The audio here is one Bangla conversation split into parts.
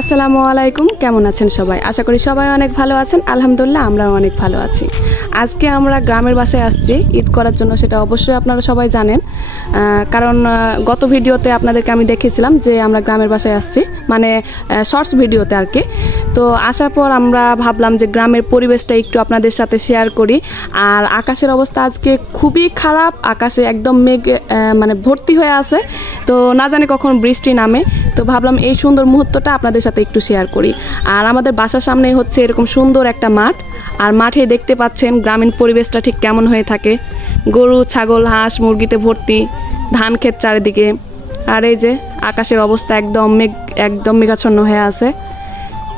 আসসালামু আলাইকুম, কেমন আছেন সবাই? আশা করি সবাই অনেক ভালো আছেন। আলহামদুলিল্লাহ আমরাও অনেক ভালো আছি। আজকে আমরা গ্রামের বাসায় আসছি ঈদ করার জন্য, সেটা অবশ্যই আপনারা সবাই জানেন, কারণ গত ভিডিওতে আপনাদেরকে আমি দেখেছিলাম যে আমরা গ্রামের বাসায় আসছি, মানে শর্টস ভিডিওতে আর কি। তো আসার পর আমরা ভাবলাম যে গ্রামের পরিবেশটা একটু আপনাদের সাথে শেয়ার করি। আর আকাশের অবস্থা আজকে খুবই খারাপ, আকাশে একদম মেঘ মানে ভর্তি হয়ে আছে, তো না জানি কখন বৃষ্টি নামে। তো ভাবলাম এই সুন্দর মুহূর্তটা আপনাদের সাথে একটু শেয়ার করি। আর আমাদের বাসার সামনে হচ্ছে এরকম সুন্দর একটা মাঠ, আর মাঠে দেখতে পাচ্ছেন গ্রামীণ পরিবেশটা ঠিক কেমন হয়ে থাকে। গরু, ছাগল, হাঁস, মুরগিতে ভর্তি, ধান ক্ষেত চারিদিকে। আর এই যে আকাশের অবস্থা একদম মেঘাচ্ছন্ন হয়ে আছে।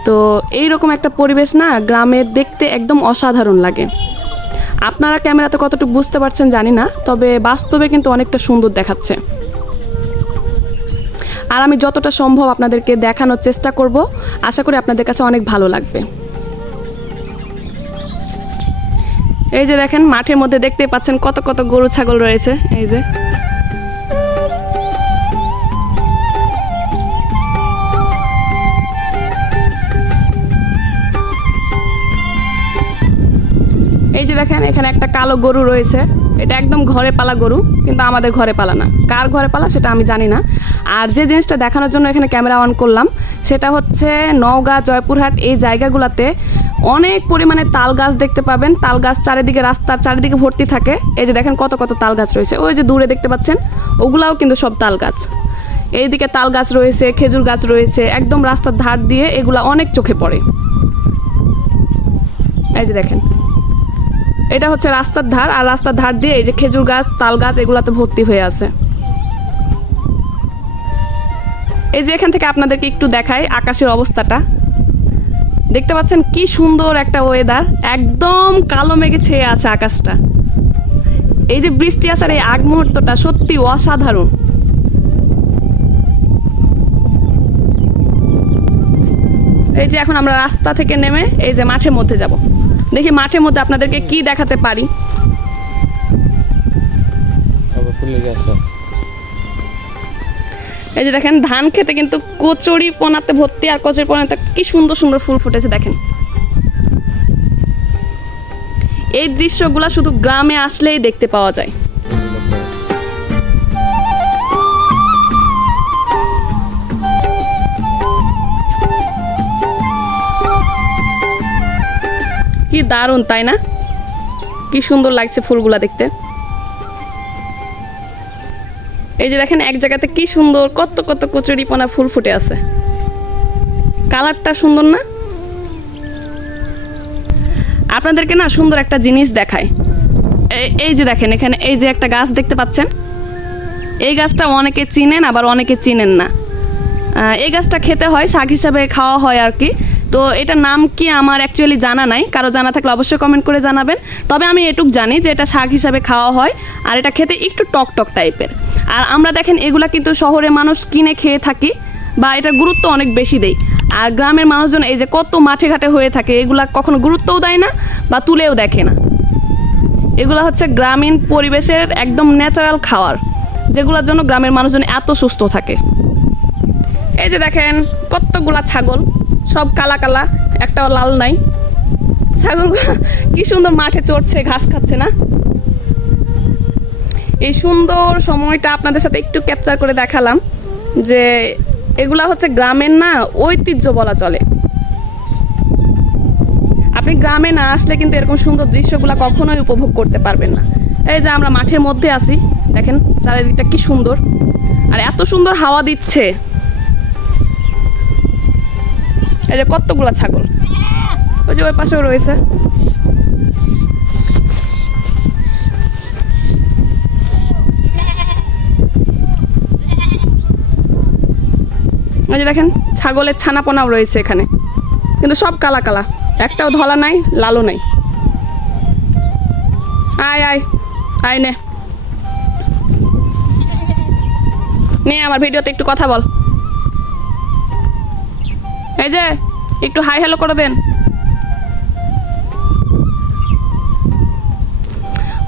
তো এইরকম একটা পরিবেশ না গ্রামের দেখতে একদম অসাধারণ লাগে। আপনারা ক্যামেরাতে কতটুকু বুঝতে পারছেন জানি না, তবে বাস্তবে কিন্তু অনেকটা সুন্দর দেখাচ্ছে। আর আমি যতটা সম্ভব আপনাদেরকে দেখানোর চেষ্টা করব, আশা করি আপনাদের কাছে অনেক ভালো লাগবে। এই যে দেখেন মাঠের মধ্যে দেখতে পাচ্ছেন কত কত গরু ছাগল রয়েছে। এই যে দেখেন এখানে একটা কালো গরু রয়েছে, এটা একদম ঘরে পালা গরু, কিন্তু আমাদের ঘরে পালা না। কার ঘরে পালা সেটা আমি জানি না। আর যে জিনিসটা দেখানোর জন্য এখানে ক্যামেরা অন করলাম সেটা হচ্ছে নওগাঁ, জয়পুরহাট এই জায়গাগুলোতে অনেক পরিমাণে তাল গাছ দেখতে পাবেন। তাল গাছ চারিদিকে, রাস্তার চারিদিকে ভর্তি থাকে। এই যে দেখেন কত কত তাল গাছ রয়েছে, ওই যে দূরে দেখতে পাচ্ছেন ওগুলাও কিন্তু সব তাল গাছ। এইদিকে তাল গাছ রয়েছে, খেজুর গাছ রয়েছে, একদম রাস্তার ধার দিয়ে, এগুলা অনেক চোখে পড়ে। এই যে দেখেন এটা হচ্ছে রাস্তার ধার, আর রাস্তার ধার দিয়ে এই যে খেজুর গাছ, তাল গাছ এগুলাতে ভর্তি হয়ে আছে। এই যে এখান থেকে আপনাদেরকে একটু দেখাই আকাশের অবস্থাটা, দেখতে পাচ্ছেন কি সুন্দর একটা ওয়েদার, একদম কালো মেঘে ছেয়ে আছে আকাশটা। এই যে বৃষ্টি আসার এই আগ মুহূর্তটা সত্যি অসাধারণ। এই যে এখন আমরা রাস্তা থেকে নেমে এই যে মাঠের মধ্যে যাব, দেখি মাঠের মধ্যে আপনাদেরকে কি দেখাতে পারি। এই যে দেখেন ধান খেতে কিন্তু কচুরি পোনাতে ভর্তি, আর কচুরি পোনাতে কি সুন্দর সুন্দর ফুল ফুটেছে দেখেন। এই দৃশ্যগুলা শুধু গ্রামে আসলেই দেখতে পাওয়া যায়। কি দারুণ তাই না? কি সুন্দর লাগছে ফুলগুলা দেখতে। এই যে দেখেন এক জায়গাতে কি সুন্দর কত কত কচুরিপনা ফুল ফুটে আছে, কালারটা সুন্দর না? আপনাদেরকে না সুন্দর একটা জিনিস দেখায়। এই যে দেখেন এখানে এই যে একটা গাছ দেখতে পাচ্ছেন, এই গাছটা অনেকে চিনেন আবার অনেকে চিনেন না। এই গাছটা খেতে হয়, শাক হিসাবে খাওয়া হয় আর কি। তো এটার নাম কি আমার অ্যাকচুয়ালি জানা নাই, কারো জানা থাকলে অবশ্যই কমেন্ট করে জানাবেন। তবে আমি এটুক জানি যে এটা শাক হিসাবে খাওয়া হয়, আর এটা খেতে একটু টক টক টাইপের। আর আমরা দেখেন এগুলা কিন্তু শহরে মানুষ কিনে খেয়ে থাকি, বা এটার গুরুত্ব অনেক বেশি দেই। আর গ্রামের মানুষজন এই যে কত মাঠে ঘাটে হয়ে থাকে, এগুলা কখনো গুরুত্বও দেয় না বা তুলেও দেখে না। এগুলা হচ্ছে গ্রামীণ পরিবেশের একদম ন্যাচারাল খাওয়ার, যেগুলোর জন্য গ্রামের মানুষজন এত সুস্থ থাকে। এই যে দেখেন কতগুলা ছাগল, সব কালা কালা, একটাও লাল নাই। ছাগল কি সুন্দর মাঠে চড়ছে, ঘাস খাচ্ছে না? এই সুন্দর সময়টা আপনাদের সাথে একটু ক্যাপচার করে দেখালাম, যে এগুলা হচ্ছে গ্রামের না ঐতিহ্য বলা চলে। আপনি গ্রামে না আসলে কিন্তু এরকম সুন্দর দৃশ্যগুলা কখনোই উপভোগ করতে পারবেন না। এই যে আমরা মাঠের মধ্যে আছি, দেখেন চারিদিকটা কি সুন্দর, আর এত সুন্দর হাওয়া দিচ্ছে। এই যে কতগুলা ছাগল, ওই যে ওই পাশেও রয়েছে। এই যে দেখেন ছাগলের ছানাপোনাও রয়েছে এখানে, কিন্তু সব কালা কালা, একটাও ধলা নাই, লালও নাই। আয় আয় আয় নে আমার ভিডিওতে একটু কথা বল। এই যে একটু হাই হ্যালো করে দেন।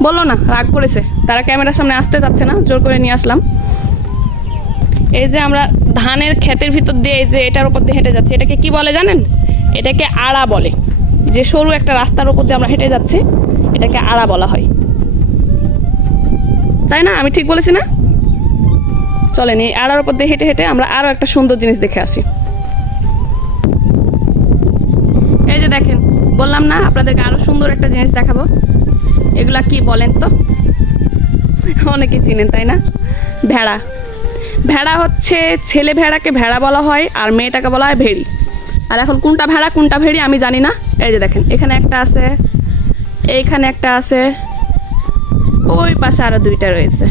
বললো না, রাগ করেছে, তারা ক্যামেরার সামনে আসতে চাচ্ছে না, জোর করে নিয়ে আসলাম। এই যে আমরা ধানের ক্ষেতের ভিতর দিয়ে যে এটার উপর দিয়ে হেঁটে যাচ্ছি, এটাকে কি বলে জানেন? এটাকে আড়া বলে। যে সরু একটা রাস্তার উপর দিয়ে আমরা হেঁটে যাচ্ছি, এটাকে আড়া বলা হয়, তাই না? আমি ঠিক বলেছি না? চলেন এই আড়ার উপর দিয়ে হেঁটে হেঁটে আমরা আরো একটা সুন্দর জিনিস দেখে আসি। এই যে দেখেন, বললাম না আপনাদেরকে আরো সুন্দর একটা জিনিস দেখাবো। এগুলা কি বলেন তো? অনেকে চিনেন তাই না? ভেড়া। ভেড়া হচ্ছে, ছেলে ভেড়াকে ভেড়া বলা হয় আর মেয়েটাকে বলা হয় ভেড়ি। আর এখন কোনটা ভেড়া কোনটা ভেড়ি আমি জানি না। এই যে দেখেন, এখানে একটা আছে, এইখানে একটা আছে, ওই পাশে আরো দুইটা রয়েছে।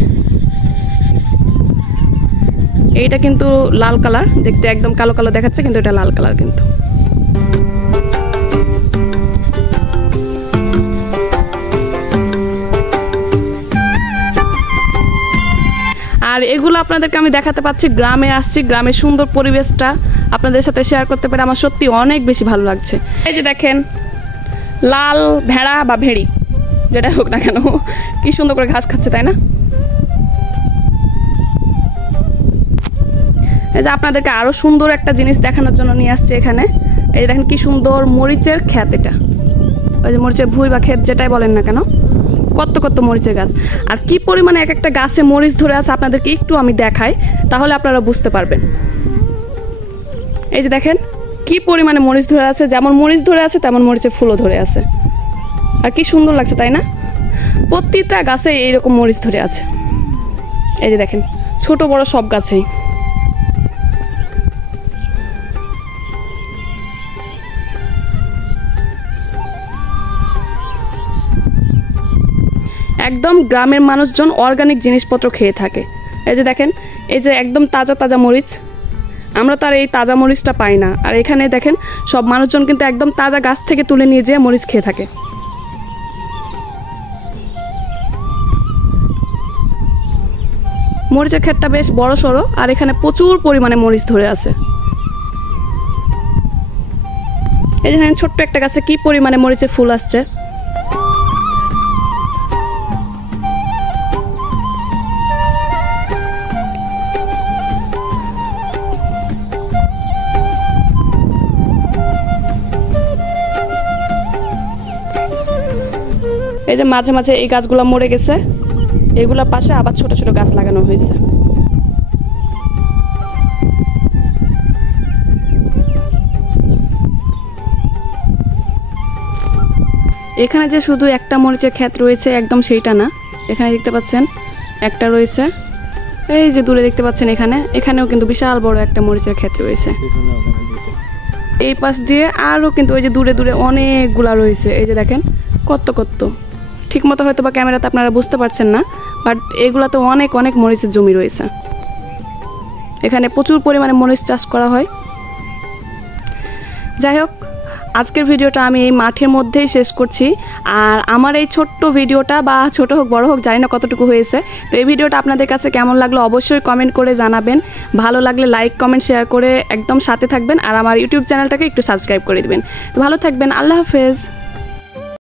এইটা কিন্তু লাল কালার, দেখতে একদম কালো কালো দেখাচ্ছে, কিন্তু এটা লাল কালার কিন্তু। আর এগুলো আপনাদেরকে আমি দেখাতে পাচ্ছি, গ্রামে আসছি, গ্রামের সুন্দর পরিবেশটা আপনাদের সাথে শেয়ার করতে পেরে আমার সত্যি অনেক বেশি ভালো লাগছে। এই যে দেখেন, লাল ভেড়া বা ভেড়ি যেটা হোক না কেন, কি সুন্দর করে ঘাস খাচ্ছে, তাই না? এই যে আপনাদেরকে আরো সুন্দর একটা জিনিস দেখানোর জন্য নিয়ে আসছে এখানে। এই যে দেখেন কি সুন্দর মরিচের ক্ষেত। এটা ওই যে মরিচের ভুঁই বা ক্ষেত যেটাই বলেন না কেন, কত কত মরিচের গাছ। আর কি পরিমাণে এক একটা গাছে মরিচ ধরে আছে আপনাদেরকে একটু আমি দেখাই, তাহলে আপনারা বুঝতে পারবেন। এই যে দেখেন কি পরিমাণে মরিচ ধরে আছে, যেমন মরিচ ধরে আছে তেমন মরিচের ফুলও ধরে আছে। আর কি সুন্দর লাগছে, তাই না? প্রতিটা গাছে এইরকম মরিচ ধরে আছে। এই যে দেখেন, ছোট বড় সব গাছেই। একদম গ্রামের মানুষজন অর্গানিক জিনিসপত্র খেয়ে থাকে। এই যে দেখেন, এই যে একদম তাজা তাজা মরিচ, আমরা তো আর এই তাজা মরিচটা পাই না। আর এখানে দেখেন সব মানুষজন কিন্তু একদম তাজা গাছ থেকে তুলে নিয়ে যেয়ে মরিচ খেয়ে থাকে। মরিচের ক্ষেতটা বেশ বড় সড়ো, আর এখানে প্রচুর পরিমাণে মরিচ ধরে আছে। এই যে ছোট্ট একটা গাছে কি পরিমাণে মরিচের ফুল আসছে। এই যে মাঝে মাঝে এই গাছগুলো মরে গেছে, এগুলোর পাশে আবার ছোট ছোট গাছ লাগানো হয়েছে। এখানে যে শুধু একটা মরিচের ক্ষেত রয়েছে একদম সেইটা না, এখানে দেখতে পাচ্ছেন একটা রয়েছে, এই যে দূরে দেখতে পাচ্ছেন এখানেও কিন্তু বিশাল বড় একটা মরিচের ক্ষেত রয়েছে। এই পাশ দিয়ে আরো কিন্তু ওই যে দূরে দূরে অনেকগুলা রয়েছে। এই যে দেখেন কত কত, ঠিক মতো হয়তো বা ক্যামেরাতে আপনারা বুঝতে পারছেন না, বাট এগুলাতে অনেক অনেক মরিচের জমি রয়েছে। এখানে প্রচুর পরিমাণে মরিচ চাষ করা হয়। যাই হোক, আজকের ভিডিওটা আমি এই মাঠের মধ্যেই শেষ করছি। আর আমার এই ছোট্ট ভিডিওটা, বা ছোট হোক বড় হোক জানি না কতটুকু হয়েছে, তো এই ভিডিওটা আপনাদের কাছে কেমন লাগলো অবশ্যই কমেন্ট করে জানাবেন। ভালো লাগলে লাইক কমেন্ট শেয়ার করে একদম সাথে থাকবেন, আর আমার ইউটিউব চ্যানেলটাকে একটু সাবস্ক্রাইব করে দিবেন। তো ভালো থাকবেন, আল্লাহ হাফেজ।